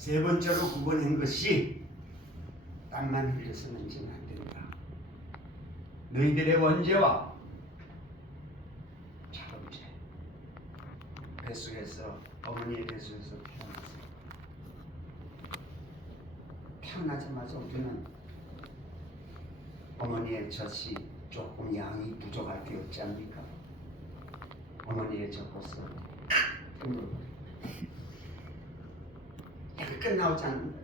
세 번째로 구분한 것이 땀만 흘려서는 안 된다. 너희들의 원죄와 자범죄, 뱃속에서 어머니의 뱃속에서 태어나자마자 우리는 어머니의 젖이 조금 양이 부족할 게 없지 않습니까? 어머니의 젖로서 끝나오지 않는다.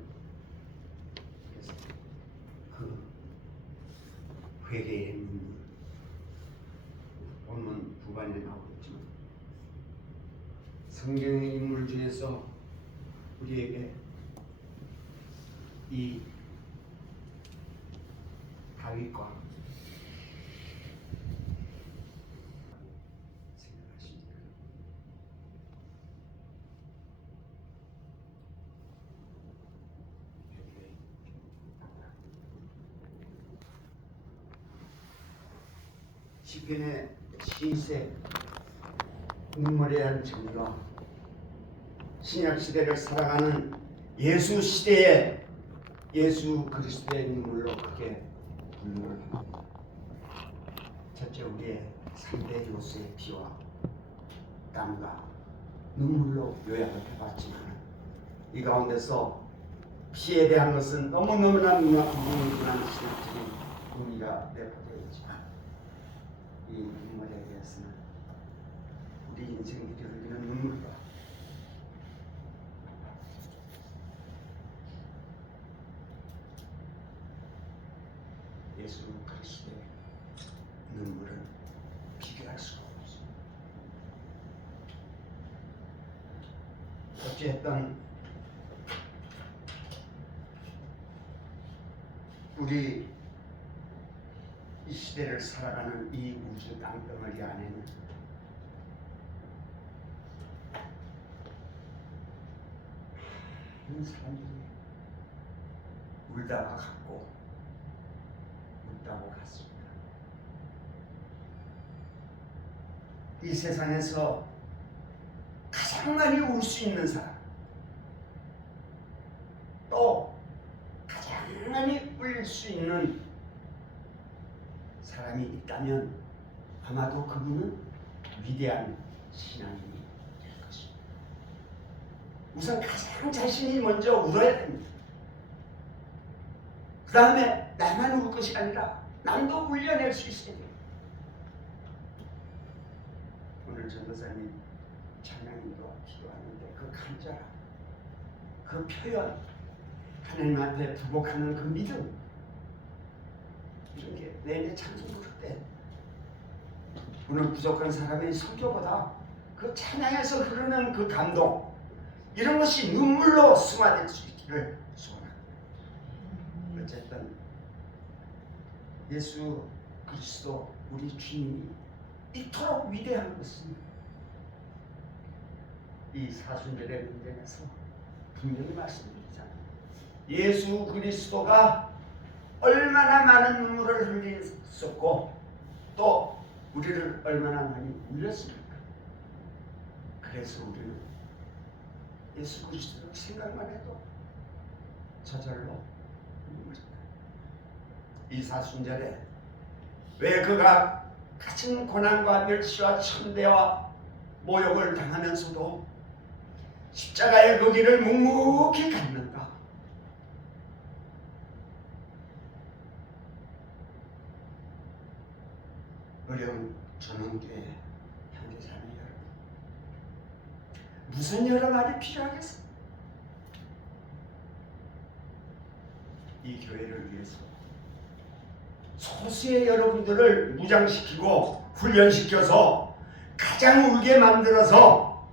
그래서 그 회개의 눈물, 본문 후반에 나오겠지만 성경의 인물 중에서 우리에게 이 다윗과 생각하십니까? 시편의 시세 눈물에 대한 정의와 신약 시대를 살아가는 예수 시대의 예수 그리스도의 눈물로 크게 분류를 합니다. 첫째, 우리의 3대 요소의 피와 땀과 눈물로 요약을 해봤지만 이 가운데서 피에 대한 것은 너무너무나 무궁무진한 신학적인 의미가 내포되어 있지만 이 눈물에 대해서는 우리 인생들이 흘리는 눈물과 예수 그리스도의 눈물은 비교할 수가 없습니다. 어쨌든 우리 이 시대를 살아가는 이 우주 땅덩어리 안에는 많은 사람들이 울다가 갔고 웃다고 갔습니다. 이 세상에서 가장 많이 울 수 있는 사람, 또 가장 많이 울릴 수 있는 사람이 있다면 아마도 그분은 위대한 신앙인이 될 것입니다. 우선 가장 자신이 먼저 울어야 됩니다. 그 다음에 나만 울 것이 아니라 남도 울려낼 수 있어야 돼요. 오늘 전도사님 찬양도 기도하는데 그 간절함, 그 표현, 하나님한테 부복하는 그 믿음, 이런 게 내내 찬송 부를 때 오늘 부족한 사람의 성교보다 그 찬양에서 흐르는 그 감동, 이런 것이 눈물로 승화될 수 있기를 소원합니다. 어쨌든 예수 그리스도 우리 주님이 이토록 위대한 것은 이 사순절의 문제에서 분명히 말씀드리잖아요. 예수 그리스도가 얼마나 많은 눈물을 흘렸었고 또 우리를 얼마나 많이 울렸습니까? 그래서 우리는 예수 그리스도를 생각만 해도 저절로 이 사순절에 왜 그가 같은 고난과 멸시와 천대와 모욕을 당하면서도 십자가의 그 길을 묵묵히 갔는가? 어려운 전원교회 형제자매 여러분, 무슨 여러 말이 필요하겠어? 이 교회를 위해서 소수의 여러분들을 무장시키고 훈련시켜서 가장 울게 만들어서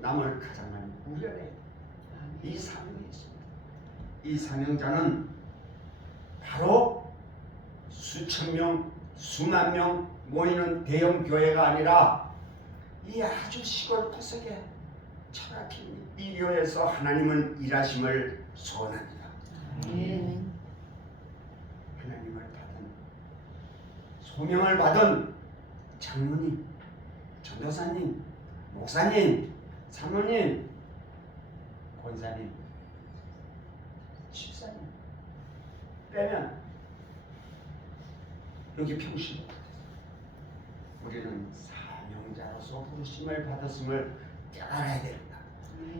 남을 가장 많이 울려내 이 사명이 있습니다. 이 사명자는 바로 수천 명, 수만 명 모이는 대형 교회가 아니라 이 아주 시골 구석에 처박힌 이 교회에서 하나님은 일하심을 소원합니다. 하나님을 받은 소명을 받은 장로님, 전도사님, 목사님, 사모님, 권사님, 14년 빼면 여기 평신. 우리는 사명자로서 부르심을 받았음을 깨달아야 됩니다.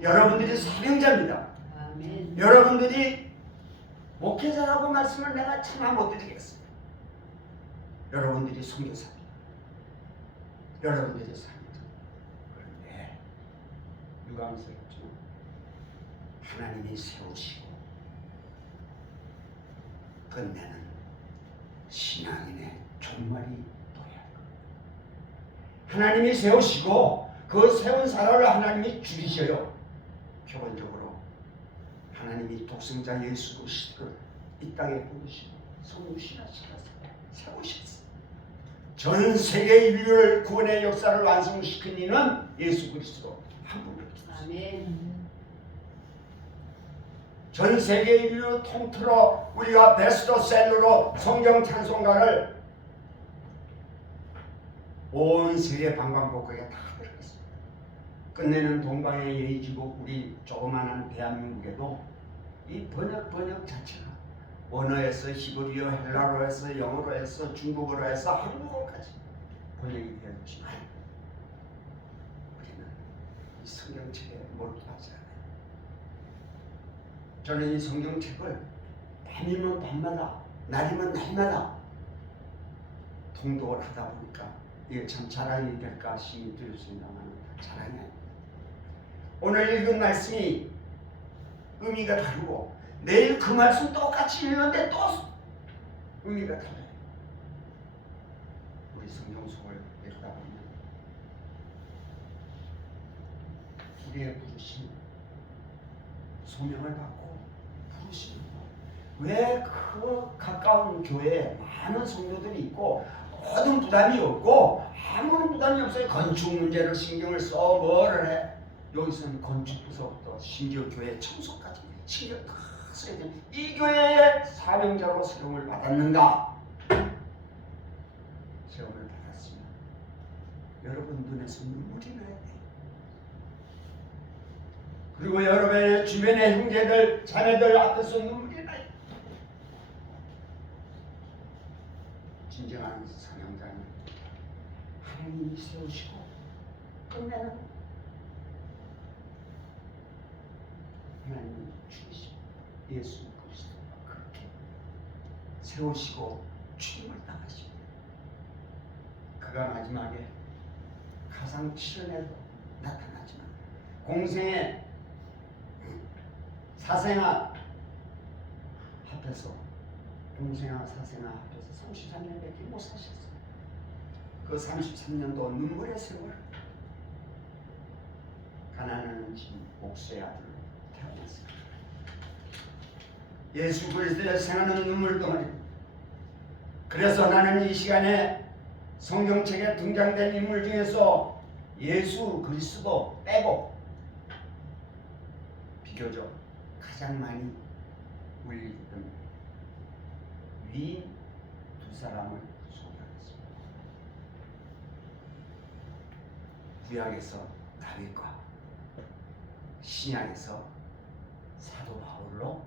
여러분들이 사명자입니다. 아멘. 여러분들이 목회자라고 말씀을 내가 차마 못 드리겠습니다. 여러분들이 선교사입니다. 여러분들이 사명자. 그런데 유감스럽지만 하나님이 세우시고 끝내는 신앙인의 종말이 또해야 할 겁니다. 하나님이 세우시고 그 세운 사람을 하나님이 죽이셔요. 표본적으로 하나님이 독생자 예수 그리스도를 이 땅에 보내시고 성육신하시고 세우셨어요. 전 세계 인류를 구원의 역사를 완성시킨 이는 예수 그리스도 한 분입니다. 아멘. 전 세계 인류 통틀어 우리가 베스트셀러로 성경 찬송가를 온 세계 방방곡곡에 다 들어갔습니다. 끝내는 동방의 예의지국 우리 조그마한 대한민국에도 이 번역 자체가 원어에서 히브리어, 헬라어에서 영어로 해서 중국어로 해서 한국어까지 번역이 되었지만 우리는 이 성경책에 몰두하지 않아요. 저는 이 성경책을 밤이면 밤마다 날이면 날마다 통독을 하다 보니까 이게 참 자랑이 될까 싶이 들었습니다만 자랑이 아닙니다. 오늘 읽은 말씀이 의미가 다르고 내일 그 말씀 똑같이 읽는데 또 의미가 달라요. 우리 성경 속을 읽다 보면 우리의 부르심 소명을 받고 부르시는 왜 그 가까운 교회에 많은 성도들이 있고 모든 부담이 없고 아무런 부담이 없어요. 건축 문제를 신경을 써 뭐를 해. 여기서는 건축부서부터 심지어 교회 청소까지 신경 다 써야 돼. 이 교회의 사명자로 세움을 받았는가? 세움을 받았으면 여러분 눈에서 눈물이 나야 돼. 그리고 여러분의 주변의 형제들, 자매들 앞에서 눈물이 나요. 진정한 사명자는 하나님이 세우시고 끝내는 하나님이 죽이시고 예수 그리스도가 그렇게 세우시고 죽임을 당하시고 그가 마지막에 가상 7년에도 나타나지만 공생의 사생아 합해서 공생아 사생아 합해서 33년밖에 못 사셨어요. 그 33년도 눈물의 세월 가난하는 집 목수의 아들로 태어났어요. 예수 그리스도의 생하는 눈물 덩어리. 그래서 나는 이 시간에 성경책에 등장된 인물 중에서 예수 그리스도 빼고 비교적 가장 많이 울리던 위인 두 사람을 소개하겠습니다. 구약에서 다윗과 신약에서 사도 바울로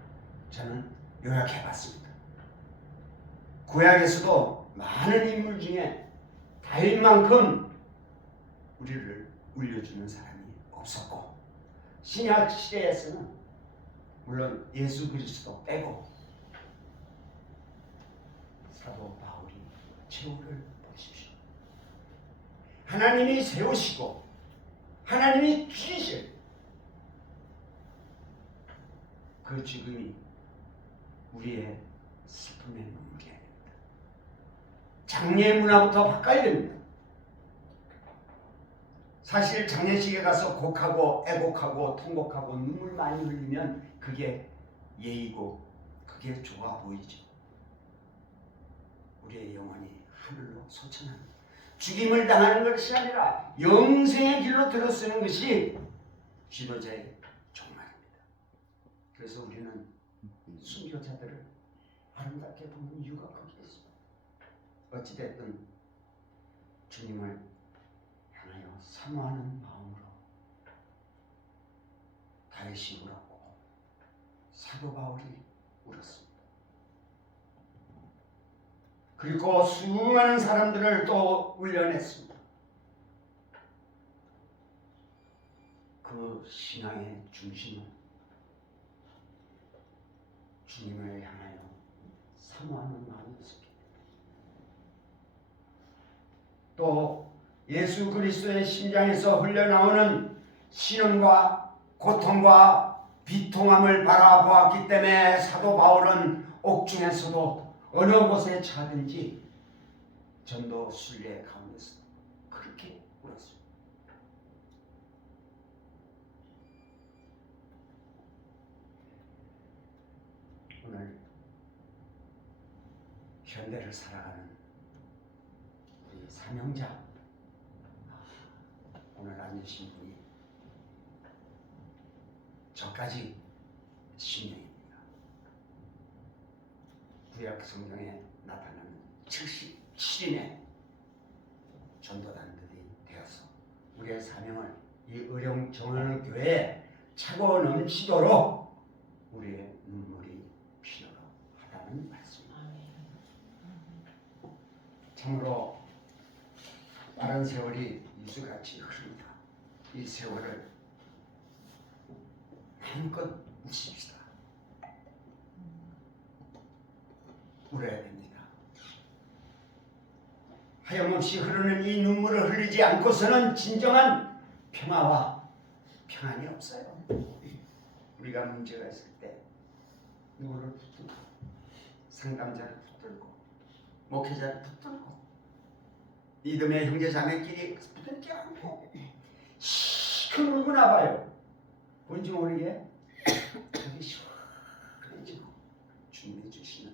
저는 요약해봤습니다. 구약에서도 많은 인물 중에 다윗만큼 우리를 울려주는 사람이 없었고 신약 시대에서는 물론 예수 그리스도 빼고 사도 바울이 최후를 보십시오. 하나님이 세우시고 하나님이 죽이실 그 죽음이 우리의 슬픔의 눈물이 아닙니다. 장례 문화부터 바꿔야 됩니다. 사실 장례식에 가서 곡하고 애곡하고 통곡하고 눈물 많이 흘리면 그게 예의고 그게 좋아 보이죠. 우리의 영혼이 하늘로 소천합니다. 죽임을 당하는 것이 아니라 영생의 길로 들어서는 것이 지도자의 종말입니다. 그래서 우리는 순교자들을 아름답게 보는 이유가 거기에 있습니다. 어찌됐든 주님을 향하여 사모하는 마음으로 다윗이 울었고 사도 바울이 울었습니다. 그리고 수많은 사람들을 또 울려냈습니다. 그 신앙의 중심은 주님을 향하여 사모하는 마음이었습니다. 또 예수 그리스도의 심장에서 흘러나오는 신음과 고통과 비통함을 바라보았기 때문에 사도 바울은 옥중에서도 어느 곳에 차든지 전도 순례 가운데서 그렇게 울었습니다. 오늘 현대를 살아가는 우리 사명자, 오늘 앉으신 분이 저까지 신명입니다. 구약 성경에 나타나는 77인의 전도단들이 되어서 우리의 사명을 이 의령정원 교회에 차고 넘치도록 우리의 눈물이 필요로 하다는 말씀입니다. 참으로 빠른 세월이 유수같이 흐릅니다. 이 세월을 마음껏 우십시다. 울어야 됩니다. 하염없이 흐르는 이 눈물을 흘리지 않고서는 진정한 평화와 평안이 없어요. 우리가 문제가 있을 때 누구를 붙들고, 상담자를 붙들고, 목회자를 붙들고, 믿음의 형제자매끼리 붙들지 않고 시큰 울고 나봐요. 뭔지 모르게 저기 시원해지고 주님이 주시는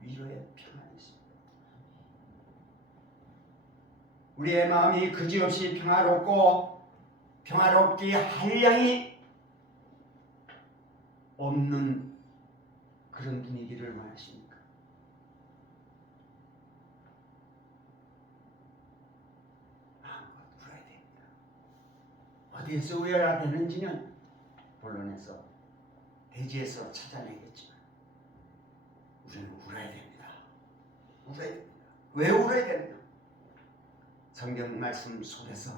위로의 평안이 있습니다. 우리의 마음이 그지없이 평화롭고 평화롭기 한량이 없는 그런 분위기를 원하십니까? 마음껏 울어야 됩니다. 어디에서 울어야 되는지는 본론에서 대지에서 찾아내겠지만 우리는 울어야 됩니다. 울어야 됩니다. 왜 울어야 되느냐? 성경 말씀 속에서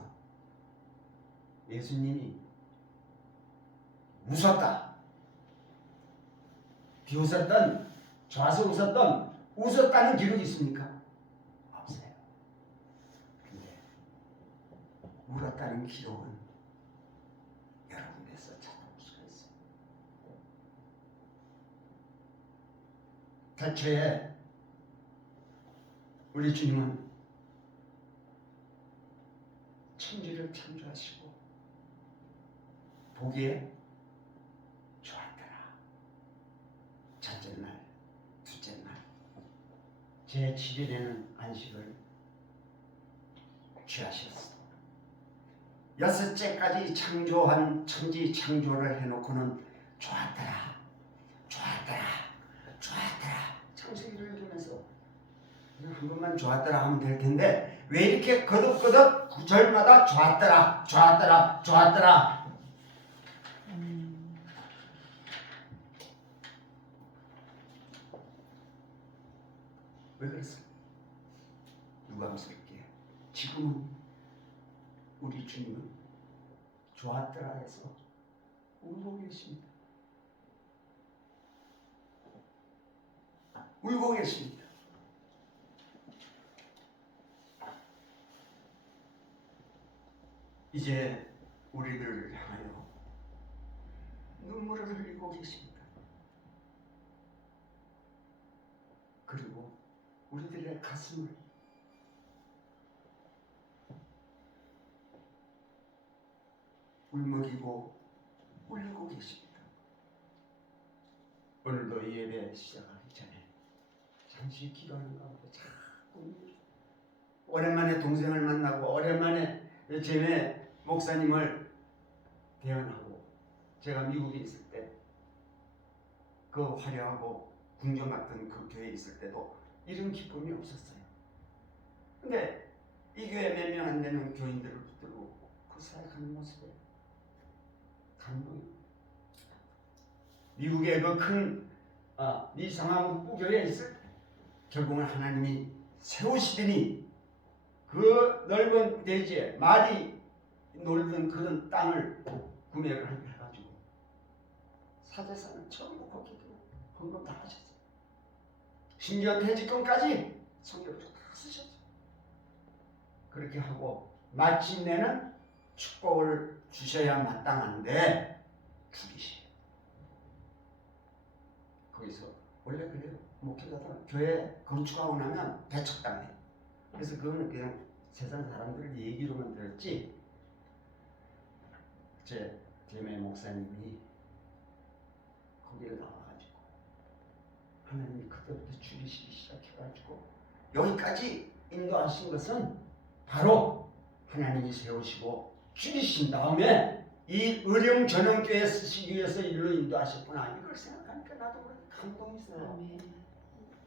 예수님이 웃었다, 비웃었던, 좋아서 웃었던, 웃었다는 기록이 있습니까? 없어요. 근데 울었다는 기록은 여러 군데서 찾아볼 수가 있어요. 대체에 우리 주님은 천지를 창조하시고 보기에 좋았더라. 첫째 날, 둘째 날, 제7일에는 안식을 취하셨어. 여섯째까지 창조한 천지 창조를 해놓고는 좋았더라, 좋았더라, 좋았더라. 창세기를 읽으면서 한 번만 좋았더라 하면 될 텐데 왜 이렇게 거듭거듭 구절마다 좋았더라, 좋았더라, 좋았더라. 왜 그랬을까? 유감스럽게 지금은 우리 주님은 좋았더라 해서 울고 계십니다. 울고 계십니다. 이제 우리들을 향하여 눈물을 흘리고 계십니다. 그리고 우리들의 가슴을 울먹이고 울리고 계십니다. 오늘도 이 예배 시작하기 전에 잠시 기도하는 가운데 자꾸 오랜만에 동생을 만나고 오랜만에 전에 목사님을 대언하고 제가 미국에 있을 때 그 화려하고 궁전 같은 그 교회에 있을 때도 이런 기쁨이 없었어요. 근데 이 교회 몇 명 안 되는 교인들을 붙들고 그 사역하는 모습에 감동이. 미국의 그 큰 미성암국교회에 있을 결국은 하나님이 세우시더니 그 넓은 대지에 말이 놀던 그런 땅을 구매를 해가지고 사제사는 전부 거기도 헌금 다 하셨어요. 심지어 퇴직금까지 성경으로 다 쓰셨어요. 그렇게 하고 마침내는 축복을 주셔야 마땅한데 죽이시. 거기서 원래 그래요. 목회자들 교회 건축하고 나면 배척당해요. 그래서 그거는 그냥 세상 사람들 얘기로만 들었지. 제 제매 목사님이 거기에 나와가지고 하나님이 그때부터 죽이시기 시작해가지고 여기까지 인도하신 것은 바로 하나님이 세우시고 죽이신 다음에 이 의령 전원교회 쓰시기 위해서 일로 인도하셨구나. 이걸 생각하니까 나도 그렇게 감동이 있어요.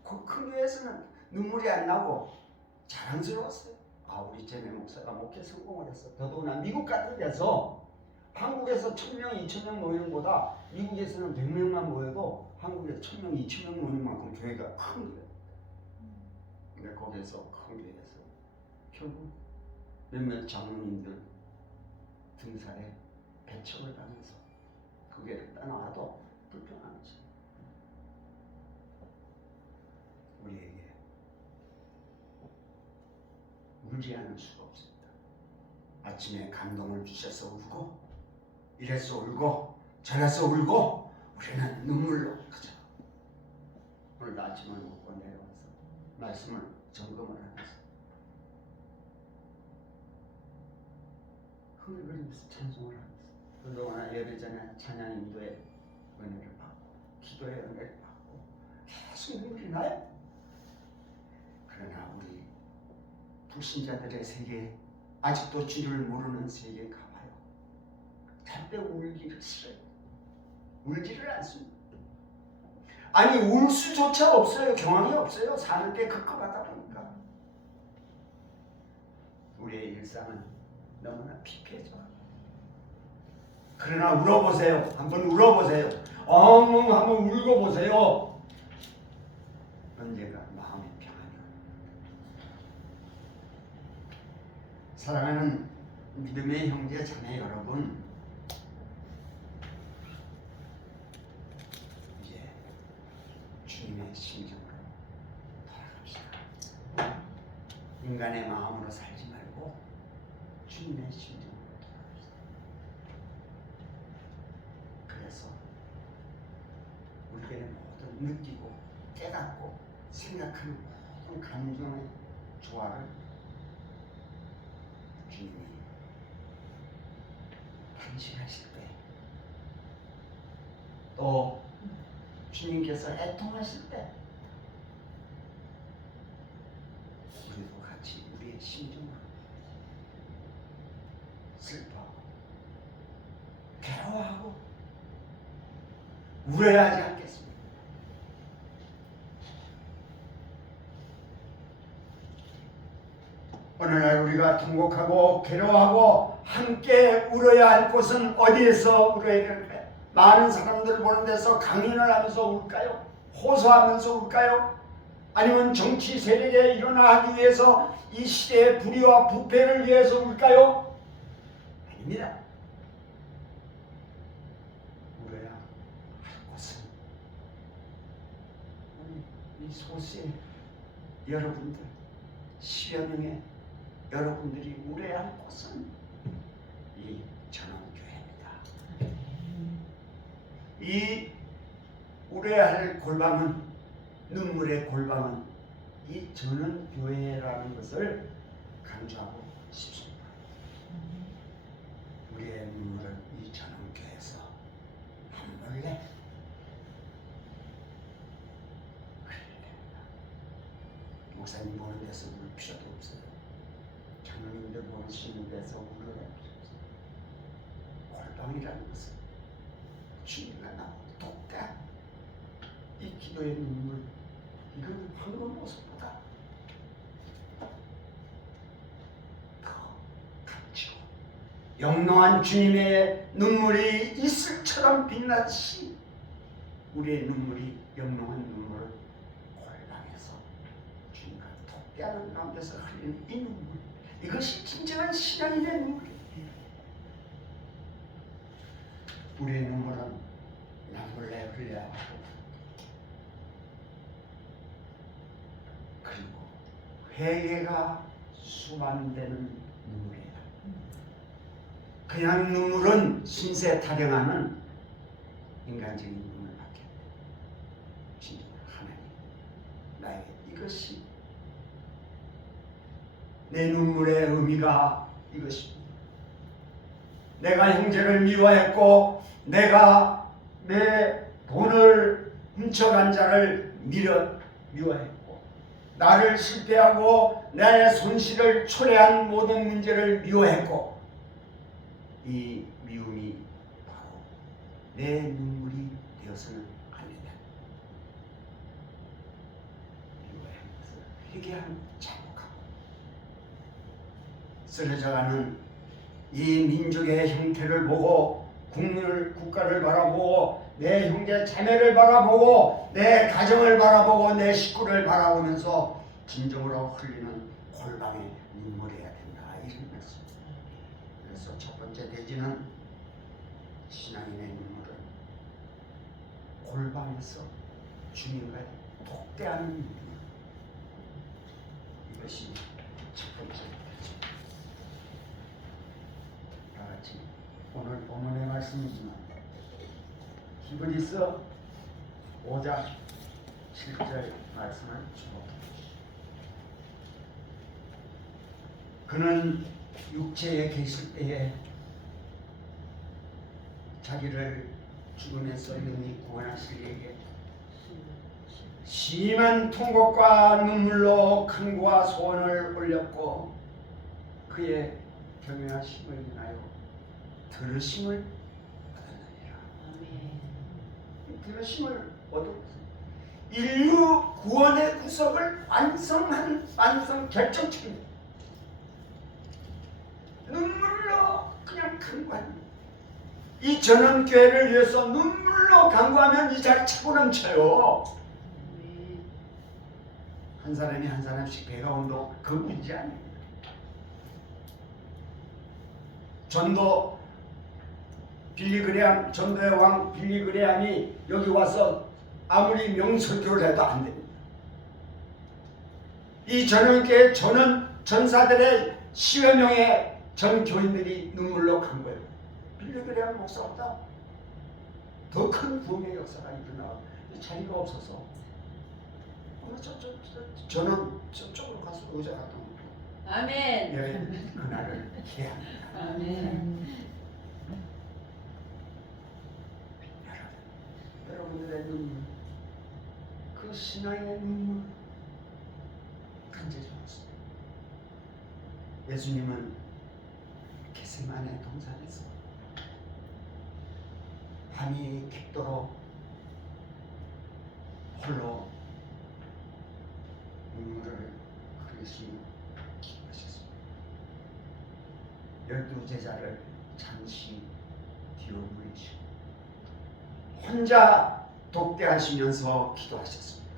그 큰 교회에서는 눈물이 안 나고 자랑스러웠어요. 우리 제매 목사가 목회 성공을 했어. 더더구나 미국 같은 데서 한국에서 1000명, 2000명 모이는 것보다 미국에서는 100명만 모여도 한국에서 1000명, 2000명 모이는 만큼 교회가 큰 거예요. 근데 거기에서 큰 교회에서 결국 몇몇 장로님들 등살에 배척을 당해서 그 교회를 떠나와도 불평하는 거죠. 우리에게 울지 않을 수가 없습니다. 아침에 감동을 주셔서 울고 이래서 울고 저래서 울고 우리는 눈물로 그죠. 오늘도 아침을 먹고 내려와서 말씀을 점검을 하면서 흥얼거리면서 찬송을 하면서 그동안 예배 전에 찬양 인도의 은혜를 받고 기도의 은혜를 받고 계속 눈물이 나요. 그러나 우리 불신자들의 세계, 아직도 주를 모르는 세계에 가봐요. 절대 울기를 싫어요. 울지를 않습니다. 아니 울 수조차 없어요. 경황이 없어요. 사는 게 급급하다 보니까 우리의 일상은 너무나 피폐해져. 그러나 울어보세요. 한번 울어보세요. 엉엉 한번 울고보세요. 언제가 마음의 평안이 사랑하는 믿음의 형제 자매 여러분, 이제 주님의 심정으로 돌아갑시다. 인간의 마음으로 살지 말고 주님의 심정으로 돌아갑시다. 그래서 우리에게 모든 느끼고 깨닫고 생각하는 모든 감정의 조화를 주님이 탄식하실 때, 또 주님께서 애통하실 때 우리도 같이 우리의 심정을 슬퍼하고 괴로워하고 우려하지 않겠습니다. 오늘날 우리가 통곡하고 괴로워하고 함께 울어야 할 곳은 어디에서 울어야 될까요? 많은 사람들 보는 데서 강연을 하면서 울까요? 호소하면서 울까요? 아니면 정치 세력에 일어나기 위해서 이 시대의 불의와 부패를 위해서 울까요? 아닙니다. 울어야 할 곳은 이 소수의 여러분들, 10여 명의 여러분들이 울어야 할 곳은 이 전원교회입니다. 이 울어야 할 골방은, 눈물의 골방은 이 전원교회라는 것을 강조하고 싶습니다. 우리의 눈물을 이 전원교회에서 한 번에 목사님 보는 데서 울 필요도 없어요. 장로님들 보시는 데서 울어야 필요 없어요. 골방이라는 것은 주님과 나와 똑같. 이 기도의 눈물, 이건 황금 모습보다 더 감지고 영롱한 주님의 눈물이 이슬처럼 빛나듯이 우리의 눈물이 영롱한 눈물을 골방에서 주님과 독대하는 가운데서 흘리는 이 눈물, 이것이 진정한 신앙인의 눈물이에요. 우리의 눈물은 남몰래 흘려야 하고, 그리고 회개가 수반되는 눈물이에요. 그냥 눈물은 신세 타령하는 인간적인 눈물밖에 안 돼요. 진짜 하나님, 나에게 이것이 내 눈물의 의미가 이것입니다. 내가 형제를 미워했고, 내가 내 돈을 훔쳐간 자를 미워했고, 나를 실패하고 나의 손실을 초래한 모든 문제를 미워했고, 이 미움이 바로 내 눈물이 되어서는 안 된다. 미워하면서 회개하는 자복하고 쓰러져가는 이 민족의 형태를 보고, 국가를 바라보고, 내 형제 자매를 바라보고, 내 가정을 바라보고, 내 식구를 바라보면서 진정으로 흘리는 골방의 눈물이어야 된다, 이런 말씀. 그래서 첫 번째 대지는 신앙인의 눈물은 골방에서 주님과의 독대하는 눈물, 이것이 첫 번째 대지. 다같이 오늘 본문의 말씀이지만 히브리서 5장 7절 말씀을 주목해 주십시오. 그는 육체에 계실 때에 자기를 죽음에서 영이 구원하실 이에게 심한 통곡과 눈물로 간구와 소원을 올렸고, 그의 경외하심을 인하여 들으심을 받았느니라. 들으심을 얻었습니다. 인류 구원의 구속을 완성 결정책입니다. 눈물로 그냥 간구합니다. 이 전원교회를 위해서 눈물로 간구하면 이 자리 차고 넘쳐요. 한 사람이 한 사람씩 배가 온도 그 문제 아닙니다. 전도의 왕 빌리 그레함이 여기 와서 아무리 명설교를 해도 안 됩니다. 이 전원교회 전사들의 10여 명의 전 교인들이 눈물로 간 거예요. 빌리 그레함 목사보다 더 큰 부흥의 역사가 일어나 자리가 없어서 저는 저쪽으로 가서 의자 갖다 놓고 아멘. 그날을 기대합니다. 아멘. 여러분들의 눈물, 그 신앙의 눈물 간절히 좋습니다. 예수님은 겟세마네 동산에서 밤이 깊도록 홀로 눈물을 흘리시며 기도하셨습니다. 12 제자를 잠시 뒤로 물리시고 혼자 독대하시면서 기도하셨습니다.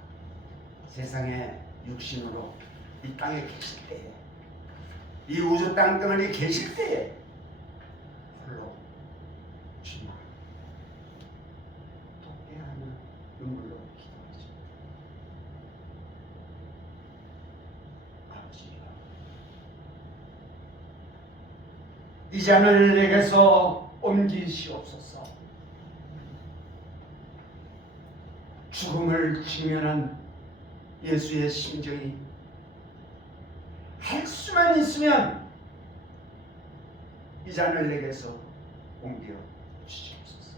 세상에 육신으로 이 땅에 계실 때에, 이 우주 땅덩어리 계실 때에 홀로 주님 독대하는 눈물로 기도하십니다. 아버지여, 이 잔을 내게서 옮기시옵소서. 죽음을 직면한 예수의 심정이 할 수만 있으면 이 잔을 내게서 옮겨 주시옵소서.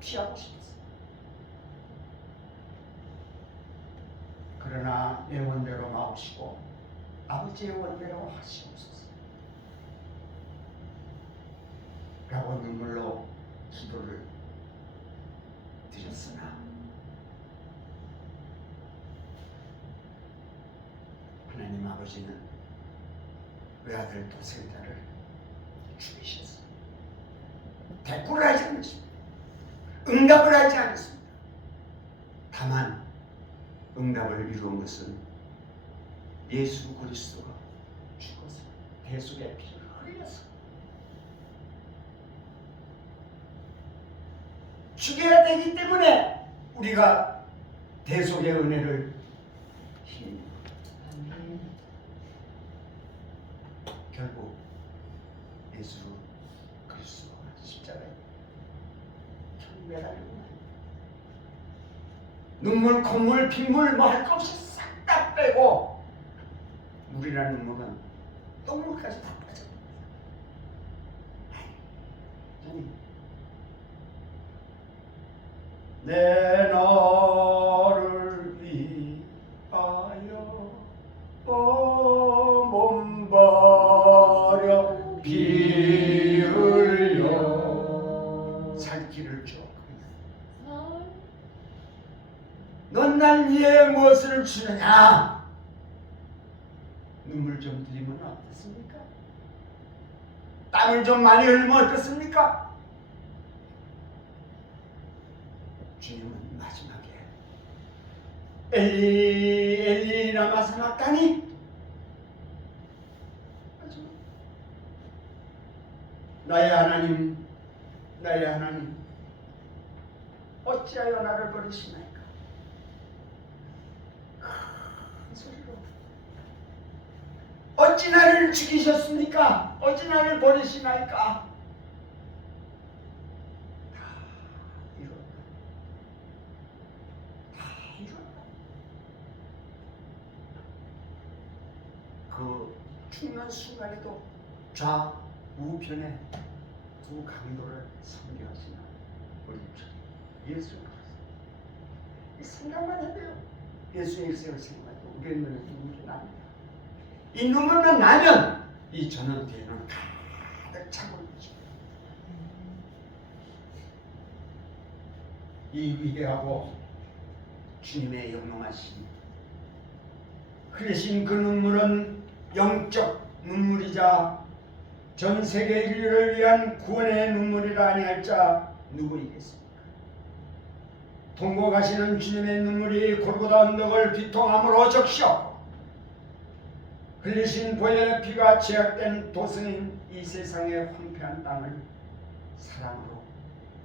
피하고 싶었어요. 그러나 내 원대로 마옵시고 아버지의 원대로 하시옵소서 라고 눈물로 기도를 드렸으나 하나님 아버지는 외아들 도생자를 죽이셨습니다. 대꾸를 하지 않으십니다. 응답을 하지 않습니다. 다만 응답을 이루은 것은 예수 그리스도가 죽어서 대속의 피를 흘려서 죽여야 되기 때문에 우리가 대속의 은혜를 힘입니다. 결국 예수 그리스도가 십자가에 매달리고 눈물, 콧물, 핏물 뭐 할 것 없이 싹 다 빼고 물이라는 눈물은 똥물까지 다 빠져. 내 너를 위하여 몸 버려 피 흘려 살 길을 줘. 넌 날 위해 무엇을 주느냐? 눈물 좀 흘리면 어떻습니까? 땀을 좀 많이 흘리면 어떻습니까? 주님은 마지막에 엘리 엘리 라마 사박다니 나의 하나님 나의 하나님 어찌하여 나를 버리시나이까? 큰 소리로 어찌 나를 죽이셨습니까? 어찌 나를 버리시나이까? 그 죽는 순간에도 좌우편에 두 강도를 섬겨하시는 우리 주 예수 그리스도. 이 생각만 해도요. 예수의 일생을 생각해도 우리의 눈에 눈물이 납니다. 이 눈물만 나면 이 전원교회는 가득 차고 있죠. 이 위대하고 주님의 영롱하신 흘리신 그 눈물은 영적 눈물이자 전 세계 인류를 위한 구원의 눈물이라 아니할 자 누구이겠습니까? 통곡하시는 주님의 눈물이 골고다 언덕을 비통함으로 적시었고 흘리신 보혈의 피가 제약된 도성인 이 세상의 황폐한 땅을 사랑으로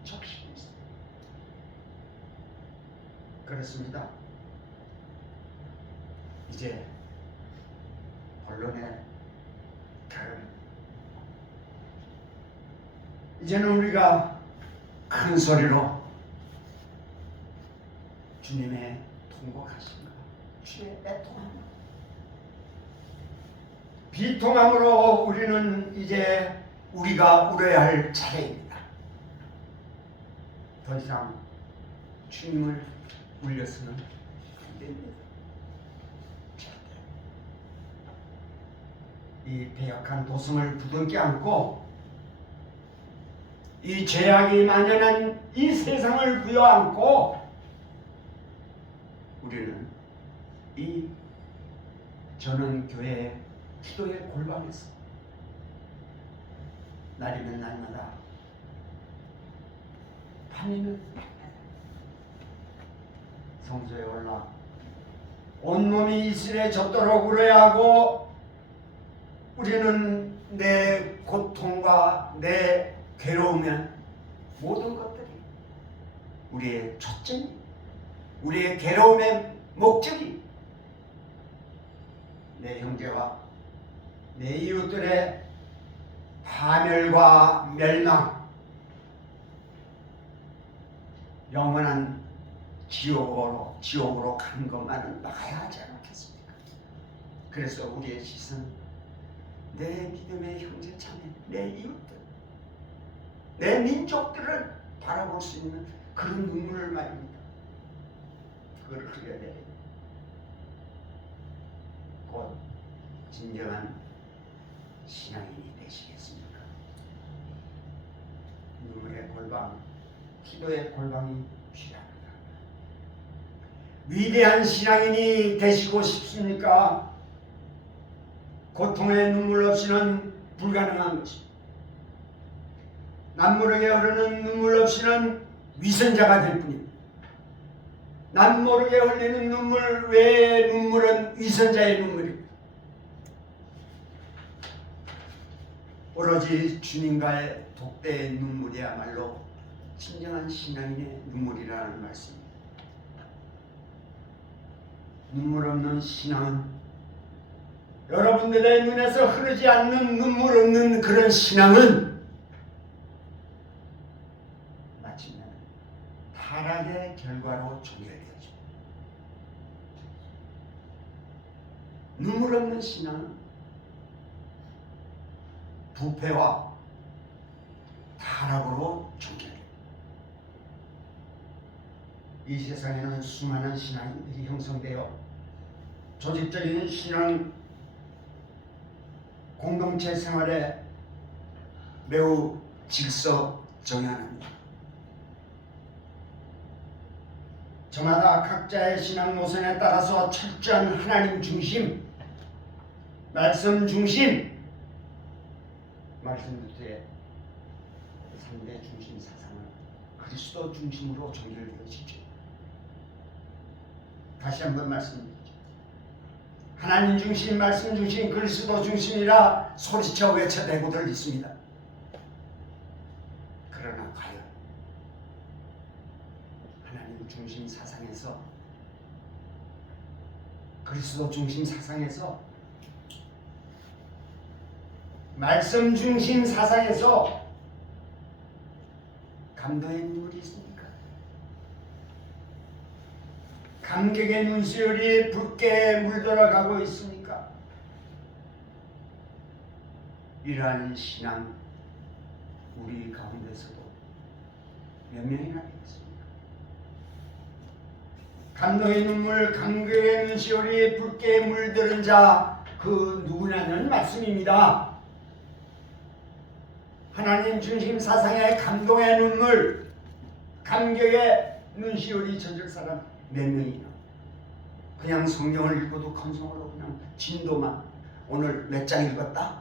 적시고 있습니다. 그렇습니다. 이제 본론의 다른 이제는 우리가 큰 소리로 주님의 통곡하심과 주의 애통함 비통함으로 우리는 이제 우리가 울어야 할 차례입니다. 더 이상 주님을 울려서는 안 됩니다. 이 배역한 도성을 부둥켜 안고 이 죄악이 만연한 이 세상을 부여안고 우리는 이 전원교회의 기도의 골방에서 날이면 날마다 밤이면 밤마다 성소에 올라 온몸이 이슬에 젖도록 울어야 하고 우리는 내 고통과 내 괴로우면 모든 것들이 우리의 초점이 우리의 괴로움의 목적이 내 형제와 내 이웃들의 파멸과 멸망 영원한 지옥으로 가는 것만은 막아야 하지 않겠습니까? 그래서 우리의 시선 내 믿음의 형제 자매 내 이웃들 내 민족들을 바라볼 수 있는 그런 눈물을 말입니다. 그걸 흘려야 돼. 곧 진정한 신앙인이 되시겠습니까? 눈물의 골방, 기도의 골방이 필요합니다. 위대한 신앙인이 되시고 싶습니까? 고통의 눈물 없이는 불가능한 것입니다. 남무르게 흐르는 눈물 없이는 위선자가 될 뿐입니다. 남모르게 흘리는 눈물 외의 눈물은 위선자의 눈물입니다. 오로지 주님과의 독대의 눈물이야말로 진정한 신앙인의 눈물이라는 말씀입니다. 눈물 없는 신앙은 여러분들의 눈에서 흐르지 않는 눈물 없는 그런 신앙은 마침내 타락의 결과로 종결되어집니다. 눈물 없는 신앙은 부패와 타락으로 종결됩니다. 이 세상에는 수많은 신앙인들이 형성되어 조직적인 신앙 공동체 생활에 매우 질서정연합니다. 저마다 각자의 신앙 노선에 따라서 철저한 하나님 중심, 말씀 중심, 말씀 루트의 3대 중심 사상은 그리스도 중심으로 정결되어지죠. 다시 한번 말씀드리죠. 하나님 중심, 말씀 중심, 그리스도 중심이라 소리쳐 외쳐대고들 있습니다. 그러나 과연 하나님 중심 사상에서, 그리스도 중심 사상에서, 말씀 중심 사상에서 감동의 눈물이 있습니까? 감격의 눈시울이 붉게 물들어가고 있습니까? 이러한 신앙 우리 가운데서도 몇 명이나 되겠습니까? 감동의 눈물, 감격의 눈시울이 붉게 물드는 자 그 누구냐는 말씀입니다. 하나님 중심 사상의 감동의 눈물, 감격의 눈시울이 젖을 사람 몇 명이나. 그냥 성경을 읽고도 건성으로 그냥 진도만 오늘 몇 장 읽었다?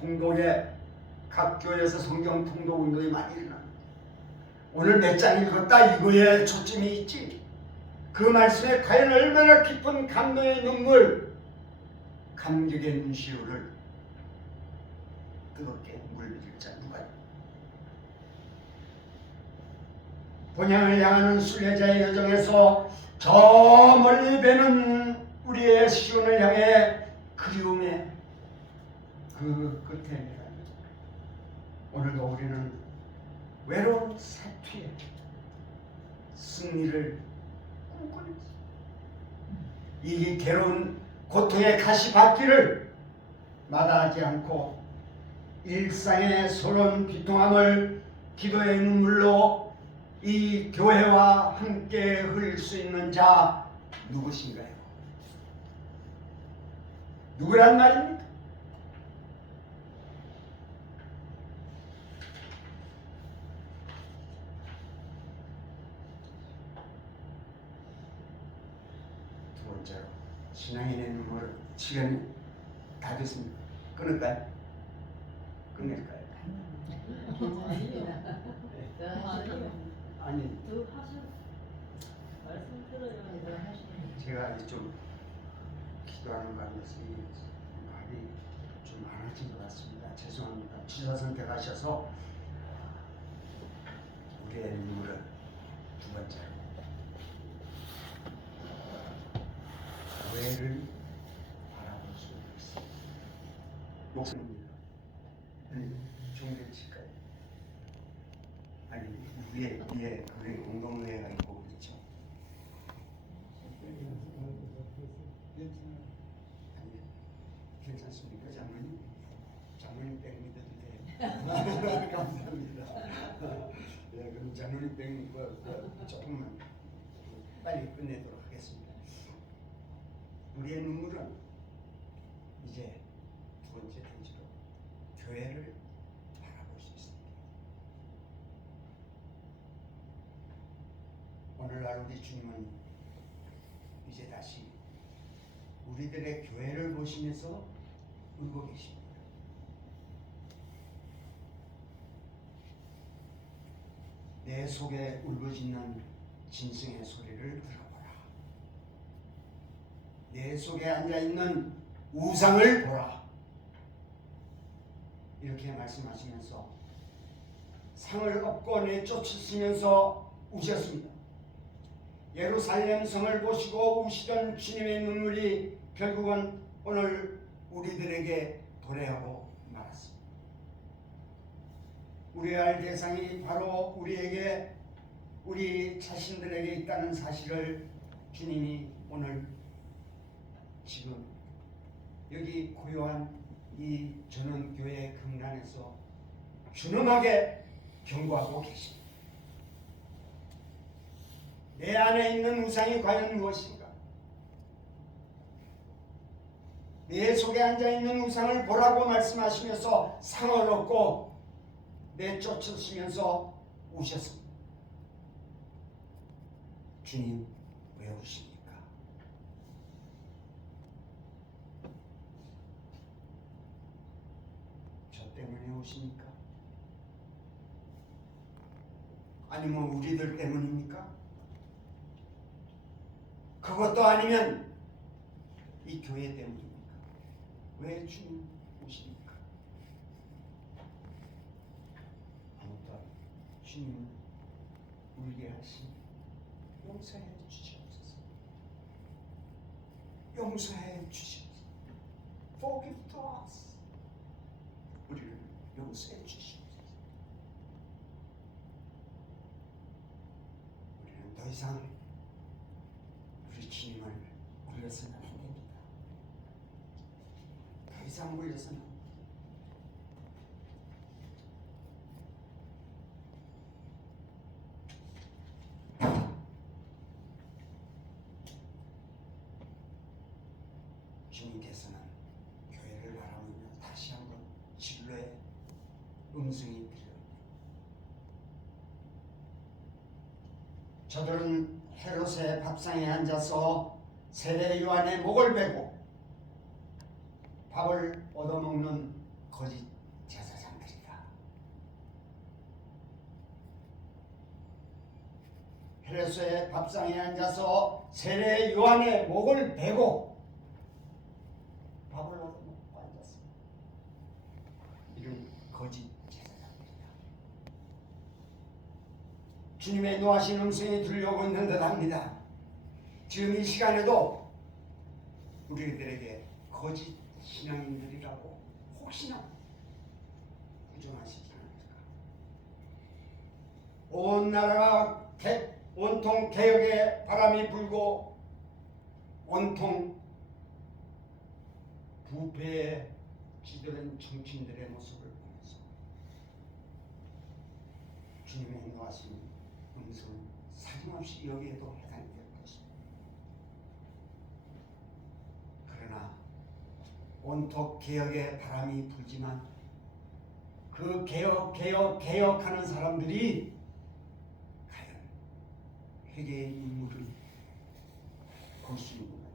통독에 각 교회에서 성경 통독 운동이 많이 일어납니다. 오늘 몇 장 읽었다? 이거에 초점이 있지. 그 말씀에 과연 얼마나 깊은 감동의 눈물, 감격의 눈시울을 뜨겁게 물들일 자 누가 있나? 본향을 향하는 순례자의 여정에서 저 멀리 배는 우리의 시온을 향해 그리움의 그 끝에 오늘도 우리는 외로운 사투에 승리를 꿈꾸는 이 괴로운 고통의 가시밭길을 마다하지 않고 일상의 소론 비통함을 기도의 눈물로 이 교회와 함께 흘릴 수 있는 자 누구신가요? 누구란 말입니까? 두 번째로 신앙인의 눈물을 시간이 다 됐습니다. 끊을까요? 끝낼까요? 아니 제가 좀 기도하는 가운데서 말이 좀 많아진 것 같습니다. 죄송합니다. 취사 선택하셔서 우리의 눈물을 두 번째로 교회를 바라볼 수 있습니다. 목사입니다. 종교 칠까요? 아니 위에 우리 공동회가 있고 그렇죠. 아니 괜찮습니까, 장로님? 장로님 백 믿어도 돼요. 감사합니다. 네, 그럼 장로님 백 조금만 빨리 끝내도록 하겠습니다. 우리의 눈물은 이제 두 번째 단지로 교회를 바라볼 수 있습니다. 오늘날 우리 주님은 이제 다시 우리들의 교회를 보시면서 울고 계십니다. 내 속에 울부짖는 진승의 소리를 들어보라. 내 속에 앉아있는 우상을 보라. 이렇게 말씀하시면서 상을 업고 내쫓으시면서 우셨습니다. 예루살렘 성을 보시고 우시던 주님의 눈물이 결국은 오늘 우리들에게 도래하고 말았습니다. 우려야 할 대상이 바로 우리 자신들에게 있다는 사실을 주님이 오늘 지금 여기 고요한 이 전원교회 금단에서 준엄하게 경고하고 계십니다. 내 안에 있는 우상이 과연 무엇인가? 내 속에 앉아있는 우상을 보라고 말씀하시면서 상을 얻고 내쫓으시면서 우셨습니다. 주님 왜 우십니까? 저 때문에 우십니까? 아니면 우리들 때문입니까? 그것도 아니면 이 교회 때문입니까? 왜 주님 오십니까? 아무튼 주님은 울게 하시니 용서해 주시옵소서. 용서해 주시옵소서. Forgive us. 우리를 용서해 주시옵소서. 우리는 더 이상 우리 주님을 물려서는 안 됩니다. 더 이상 물려서는 안 됩니다. 주님께서는 교회를 바라보며 다시 한번 진로의 음성이 들려옵니다. 저들은 헤롯의 밥상에 앉아서 세례 요한의 목을 베고 밥을 얻어먹는 거짓 제사장들이다. 헤롯의 밥상에 앉아서 세례 요한의 목을 베고 밥을 얻어먹고 앉았습니다. 이런 거짓 제사장들이다. 주님의 노하신 음성이 들려오고 있는 듯 합니다. 지금 이 시간에도 우리들에게 거짓 신앙인들이라고 혹시나 부정하시지 않을까. 온 나라가 온통 개혁의 바람이 불고 온통 부패에 찌들은 정치인들의 모습을 보면서 주님의 노하신 음성은 사정없이 여기에도 해당이 될 것입니다. 그러나 온통 개혁의 바람이 불지만 그 개혁하는 사람들이 과연 회개의 눈물을 볼 수 있는 거예요.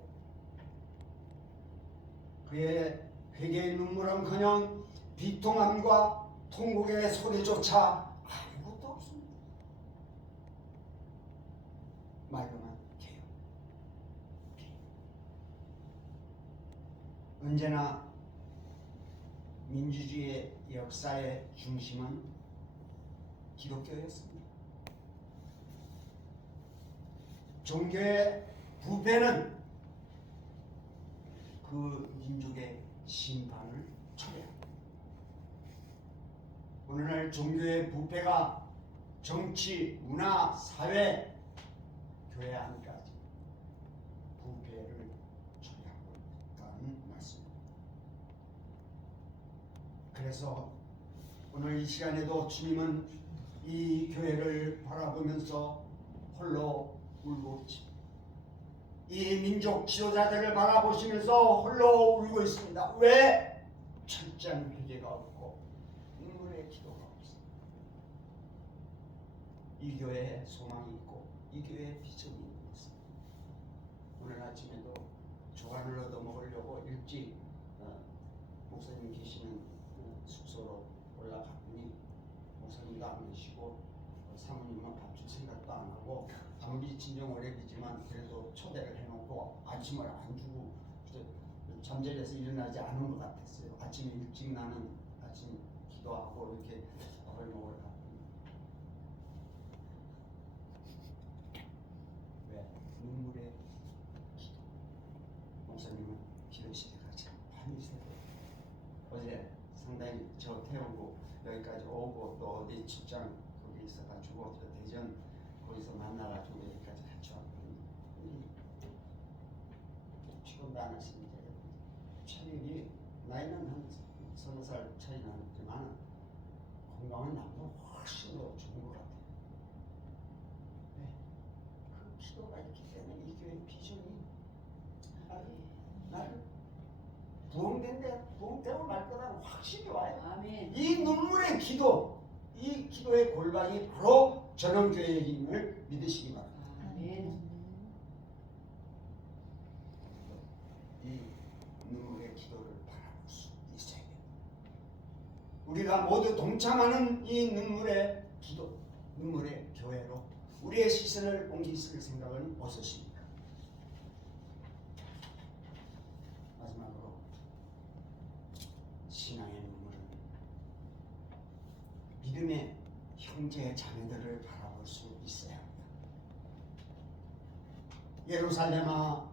그의 회개의 눈물은커녕 비통함과 통곡의 소리조차 아무것도 없습니다. 말로만 개혁. 언제나 민주주의의 역사의 중심은 기독교였습니다. 종교의 부패는 그 민족의 심판을 초래합니다. 오늘날 종교의 부패가 정치, 문화, 사회, 교회 안까지 부패를 초래하고 있다는 말씀입니다. 그래서 오늘 이 시간에도 주님은 이 교회를 바라보면서 홀로 울고 계십니다. 이 민족 지도자들을 바라보시면서 홀로 울고 있습니다. 왜? 철저한 회개가 없고 눈물의 기도가 없습니다. 이 교회에 소망이 있고 이 교회에 비전이 있습니다. 오늘 아침에도 조간을 얻어먹으려고 일찍 목사님 계시는 숙소로 올라갔더니 목사님도 안 계시고 사모님은 밥 줄 생각도 안 하고 아무리 친정 오래기지만 그래도 초대를 해놓고 아침을 안 주고 잠자리에서 일어나지 않은 것 같았어요. 아침에 일찍 나는 아침 기도하고 이렇게 밥을 먹으러 갔더니 왜? 눈물의 기도. 목사님은 기도실에 같이 많이 있어요. 어제 상당히 저 태우고 여기까지 오고 또 어디 출장 거기 있어가지고 저 대전 거기서 만나가지고 여기까지 같이 왔더니 피곤도 안 하시는데 체력이 나이는 한 30살 차이 나지만 건강은 나보다 훨씬 더 좋은 것 같아요. 네. 그 기도가 있기 때문에 이 교회 비전이 나를 부흥되고 말 거라는 확신이 와요. 아멘. 이 눈물의 기도, 이 기도의 골방이 바로 전원교회임을 믿으시기 바랍니다. 아멘. 이 눈물의 기도를 바라볼 수 있어야 돼요. 우리가 모두 동참하는 이 눈물의 기도, 눈물의 교회로 우리의 시선을 옮길 생각은 어떠십니까? 마지막으로 신앙의 눈물은 믿음의 형제 자매들을 바라볼 수 있어야 합니다. 예루살렘아,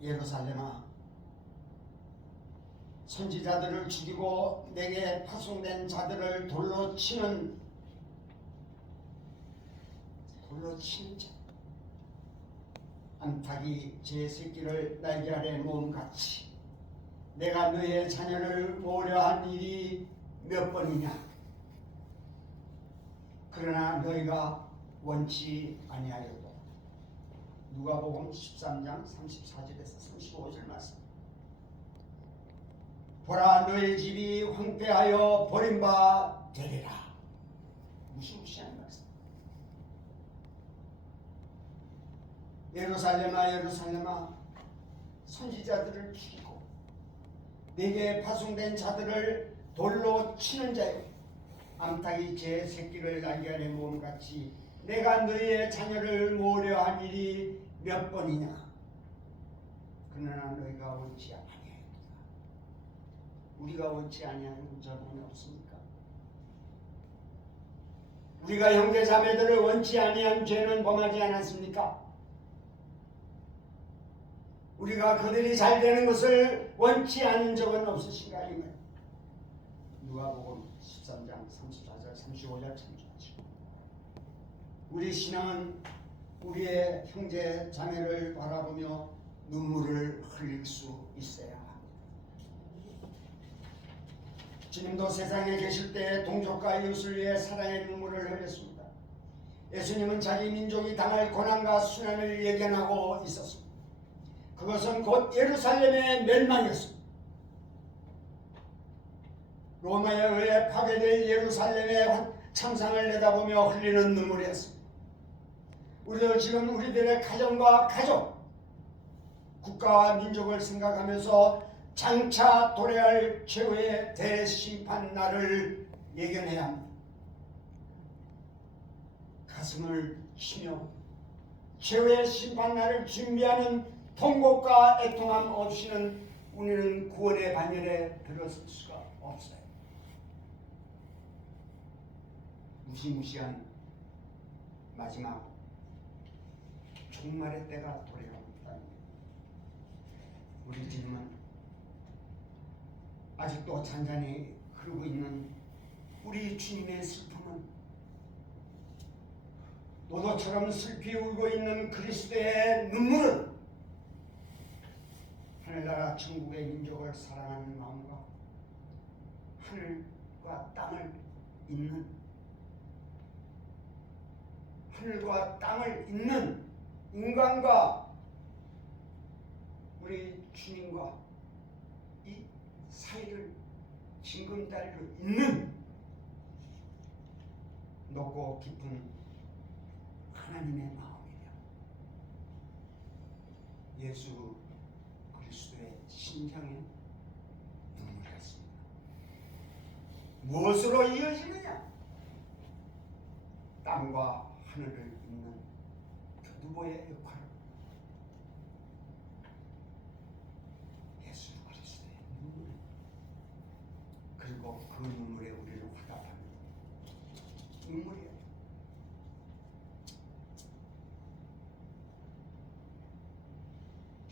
예루살렘아, 선지자들을 죽이고 내게 파송된 자들을 돌로 치는 자, 암탉이 제 새끼를 날개 아래 모음같이 내가 너의 자녀를 모으려 한 일이 몇 번이냐? 그러나 너희가 원치 아니하여도. 누가복음 13장 34절에서 35절 말씀. 보라, 너희 집이 황폐하여 버림바 되리라. 무시무시한 말씀. 예루살렘아, 예루살렘아, 선지자들을 죽이고 내게 파송된 자들을 돌로 치는 자여, 암탉이 제 새끼를 날개 아래 모음같이 내가 너희의 자녀를 모으려 한 일이 몇 번이냐? 그러나 너희가 원치 아니하였도다. 우리가 원치 아니하는 적은 없습니까? 우리가 형제 자매들을 원치 아니한 죄는 범하지 않았습니까? 우리가 그들이 잘 되는 것을 원치 않은 적은 없으신가? 이 말. 누가복음 13장 34절 35절 참조하시고, 우리 신앙은 우리의 형제 자매를 바라보며 눈물을 흘릴 수 있어야 합니다. 주님도 세상에 계실 때 동족과 이웃을 위해 사랑의 눈물을 흘렸습니다. 예수님은 자기 민족이 당할 고난과 순환을 예견하고 있었습니다. 그것은 곧 예루살렘의 멸망이었습니다. 로마에 의해 파괴될 예루살렘의 참상을 내다보며 흘리는 눈물이었습니다. 우리도 지금 우리들의 가정과 가족, 국가와 민족을 생각하면서 장차 도래할 최후의 대심판 날을 예견해야 합니다. 가슴을 치며 최후의 심판 날을 준비하는 통곡과 애통함 없이는 우리는 구원의 반열에 들어설 수가 없어요. 무시무시한 마지막 종말의 때가 도래합니다. 우리 주님은 아직도 잔잔히 흐르고 있는 우리 주님의 슬픔은, 노도처럼 슬피 울고 있는 그리스도의 눈물은 하늘나라 천국의 민족을 사랑하는 마음과 하늘과 땅을 잇는 인간과 우리 주님과 이 사이를 징검다리로 잇는 높고 깊은 하나님의 마음이며 예수 그리스도의 신장의 눈물이었습니다. 무엇으로 이어지느냐? 땅과 하늘을 잇는 교두보의 역할. 예수 그리스도의 눈물. 그리고 그 눈물에 우리는 화답하는 눈물이에요.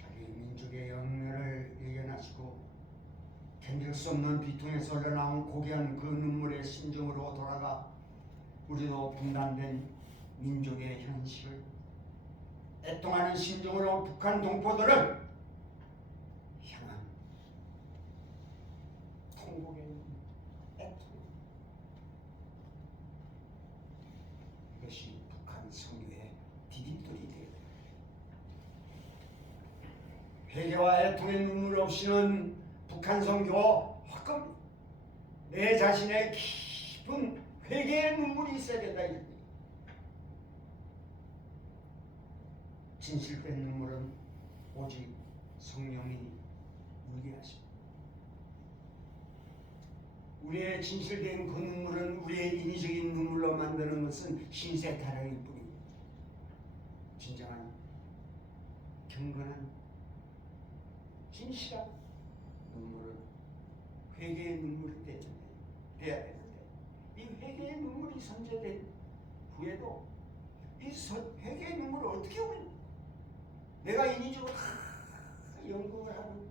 자기 민족의 영예를 예견하시고 견딜 수 없는 비통에서 흘러나온 고귀한 그 눈물의 심정으로 돌아가 우리도 분단된 민족의 현실을 애통하는 심정으로 북한 동포들을 향한 통곡의 애통. 이것이 북한 선교의 디딤돌이 되어야 됩니다. 회개와 애통의 눈물 없이는 북한 선교 헛겁니다. 내 자신의 깊은 회개의 눈물이 있어야 된다. 진실된 눈물은 오직 성령이 울게 하십니다. 우리의 진실된 그 눈물은 우리의 인위적인 눈물로 만드는 것은 신세 타령일 뿐입니다. 진정한 경건한 진실한 눈물은 회개의 눈물이 돼야 되는데 이 회개의 눈물이 선제된 후에도 이 회개의 눈물을 어떻게 보면 내가 인위적으로 연극을 하는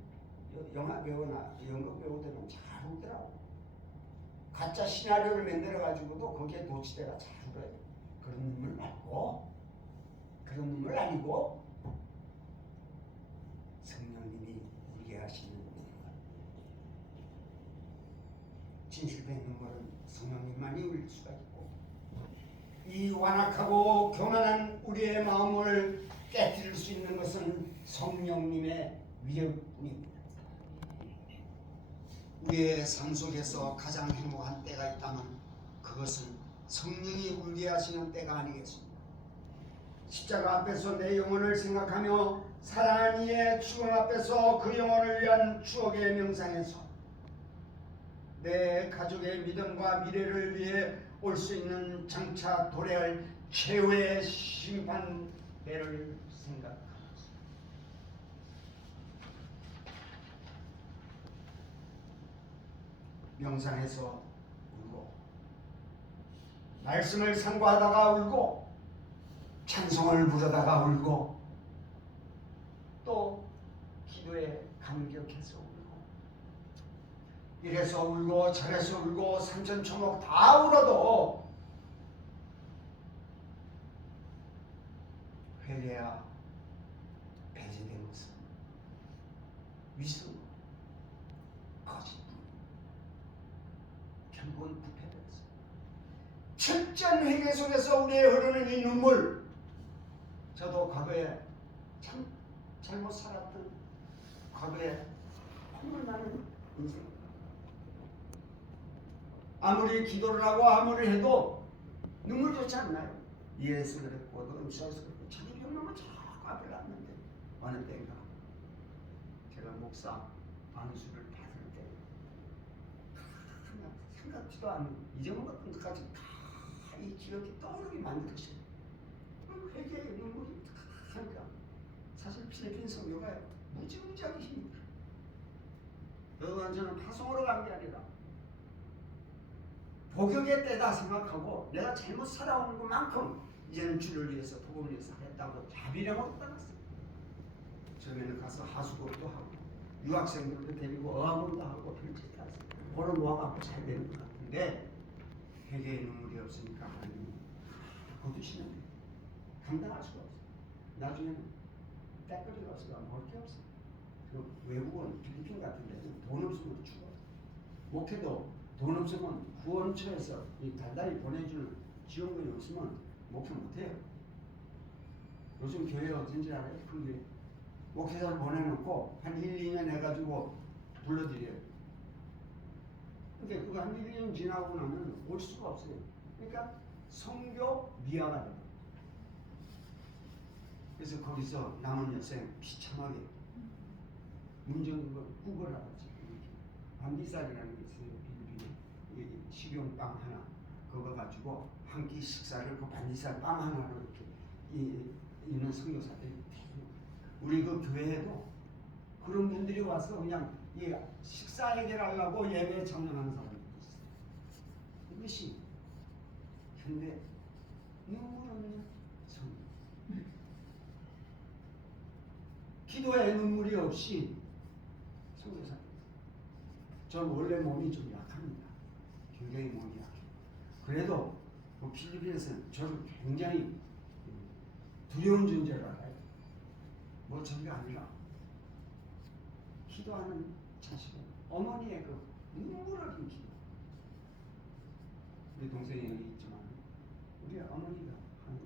영화 배우나 연극 배우들은 잘 울더라고. 가짜 시나리오를 만들어 가지고도 거기에 도취돼가 잘 울어요. 그런 눈물 말고 그런 눈물 아니고 성령님이 울게 하시는 눈물. 진실된 눈물은 성령님만이 울릴 수가 있고 이 완악하고 교만한 우리의 마음을 깨뜨릴 수 있는 것은 성령님의 위력뿐입니다. 우리의 삶 속에서 가장 행복한 때가 있다면 그것은 성령이 울게 하시는 때가 아니겠습니까? 십자가 앞에서 내 영혼을 생각하며 사랑하는 이의 죽음 앞에서 그 영혼을 위한 추억의 명상에서 내 가족의 믿음과 미래를 위해 올 수 있는 장차 도래할 최후의 심판대를 생각하면서 명상에서 울고 말씀을 상고하다가 울고 찬송을 부르다가 울고 또 기도에 감격해서 울고 이래서 울고 저래서 울고 삼천초목 다 울어도 회개야 배제된 것은 위선, 거짓, 결국은 부패되었어. 철저한 회개 속에서 우리의 흐르는 이 눈물, 저도 과거에 참 잘못 살았던 과거에 콧물 나는 인생. 아무리 기도를 하고 아무리 해도 눈물 좋지 않나요? 예수 그랬고 음식에서 그랬고 자기 병나면 자꾸 앞을 났는데 어느 때인가 제가 목사 안수를 받을 때 생각지도 않은 잊어먹었던 것까지 다 이 기억이 떠오르게 만들었어요. 회개의 눈물이 하니까 사실 필리핀 선교가 무지무지하게 힘들어요. 여러분 저는 파송으로 간 게 아니라 복역의 때다 생각하고 내가 잘못 살아온 것만큼 이제는 주를 위해서 복음을 위해서 했다고 자비령으로 떠났어요. 처음에는 가서 하수업도 하고 유학생들도 데리고 어학원도 하고 별짓 다 했어요. 그걸 모아갖고 잘 되는 것 같은데 회개의 눈물이 없으니까 하나님이 거두시는 감당할 수가 없어요. 나중에는 때거리 가서 먹을 게 없어요. 그 외국은 필리핀 같은 데는 돈 없으면 죽어. 목회도 돈 없으면 구원처에서 이 달달이 보내주는 지원금이 없으면 목회 못해요. 요즘 교회가 어떤지 알아요? 그게 목회자를 보내놓고 한 1, 2년 해가지고 불러드려요. 근데 그거 한 1, 2년 지나고 나면 올 수가 없어요. 그러니까 선교 미화가 돼요. 그래서 거기서 남은 여생 비참하게 문정인 걸 구걸하고 지금 반비살이라는 게 있어요. 빌리핀에 식용빵 하나 그거 가지고 한 끼 식사를 그 반지살 빵 하나로 이렇게 있는 선교사들이 우리 그 교회에도 그런 분들이 와서 그냥 이 식사 해결하려고 예배에 참여하는 사람들이 있어요. 이것이 현대 눈물 없는 성도. 기도에 눈물이 없이 선교사. 저는 원래 몸이 좀 약합니다. 굉장히 몸이 약해요. 그래도 뭐 필리핀에서는 저를 굉장히 두려운 존재로 알아요. 뭐 저게 아니라 기도하는 자식은 어머니의 그 눈물 어린 기도. 우리 동생이 여기 있지만 우리 어머니가 한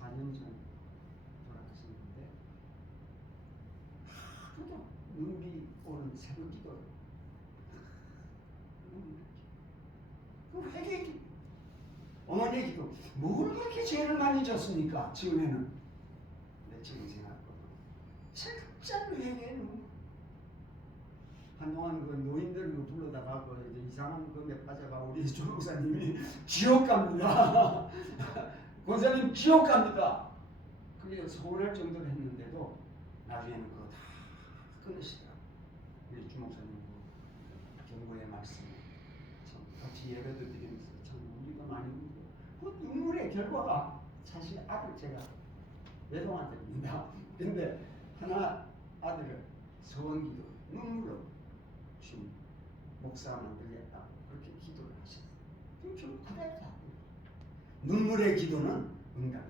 4년 전 돌아가셨는데 하루도 눈비 오는 새벽 기도를 그 회개 기도 어머니의 기도 뭘 그렇게 죄를 많이 졌습니까? 지금에는 내 지금 생각하거든 철저한 회개의 눈물 한동안 그 노인들 그 불러다가 그 이제 이상한 그 몇 가지가 우리 조 목사님이 지옥 갑니다. 권사님 지옥 갑니다. 그게 서운할 정도로 했는데도 나중에는 그거 다 끊으시더라. 우리 주 목사님 그 경고의 말씀 참 같이 예배도 드리면서 참 우리가 많이 그 눈물의 결과가 사실 아들 제가 외동아들입니다. 근데 하나 아들을 서원기도 눈물로 지금 목사 만들겠다 그렇게 기도를 하셨어요. 좀 그래도 눈물의 기도는 응답입니다.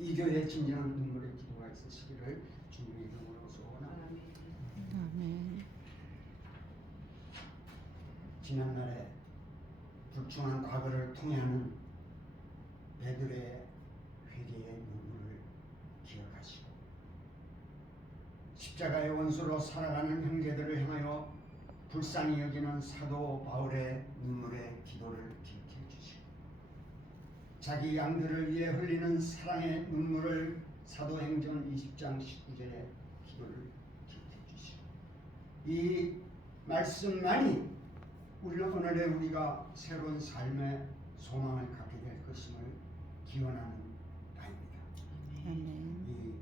이 교회에 진정한 눈물의 기도가 있으시기를 주님의 이름으로 소원합니다. 아멘. 지난날에 불충한 과거를 통해하는 베드로의 회개의 눈물을 기억하시고 십자가의 원수로 살아가는 형제들을 향하여 불쌍히 여기는 사도 바울의 눈물의 기도를 기억해 주시고 자기 양들을 위해 흘리는 사랑의 눈물을 사도행전 20장 19절의 기도를 기억해 주시고 이 말씀만이 오늘의 우리가 새로운 삶의 소망을 갖게 될 것임을 기원하는 바입니다. 아멘. 이